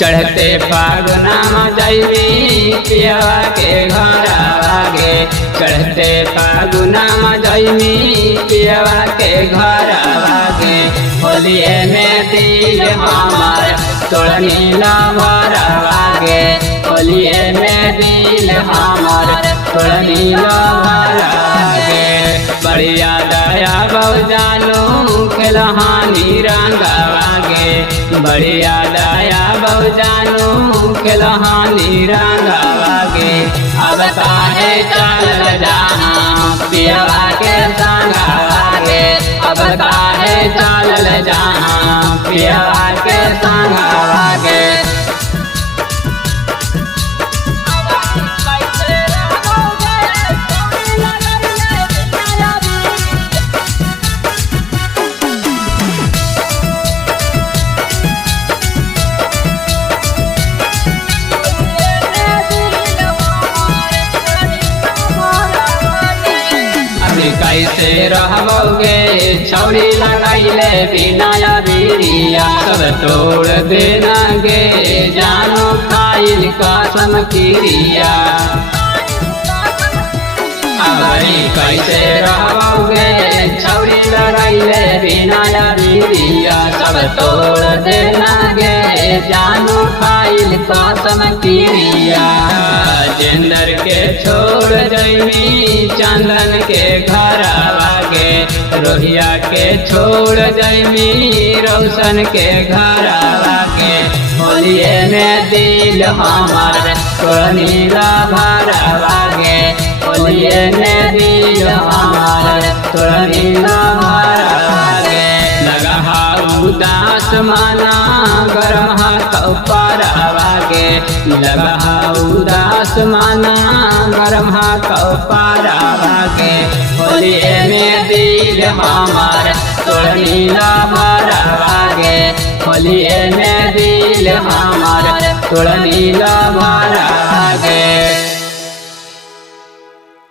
चढ़ते फागुनमा जैबी पियवा के घर आगे। चढ़ते फागुनमा जैबी पियवा के घर आगे। होलिये में दिल हमार तोड़नी लवर आगे। होलिये में दिल हमार तोड़नी लवर आगे। बढ़िया दया बहु जानू खेलहानी रंगवागे। बढ़िया दया बहु जानू खेलहानी रंगवागे। अब काहे चल जहाँ पियवा के संगवागे। अब काहे चल जहाँ पियवा के संगवागे। कैसे रहबोगे छौरी लगाइले बिना बिरिया। सब तोड़ देना गे जानो खाइल कसम क्रिया। कैसे रहबोगे छौरी लगाइले बिना बिरिया। सब तोड़ देना गे जानो खाइल कसम क्रिया। जेंदर के छोड़ जैमी चंदन के घर आगे। रोहिया के छोड़ जैमी रोशन के घर आगे। होलिये में दिल हमार तोड़नी लवर आगे। होलिये में दिल हमार तोड़नी लवर आगे। लगा उदास माना गरम हाथ पर आगे। लगा उदास माना गरम हाथ पर आगे। होलिये में दिल हमार तोड़नी लवर आगे। होलिये में दिल हमार तोड़नी लवर आगे।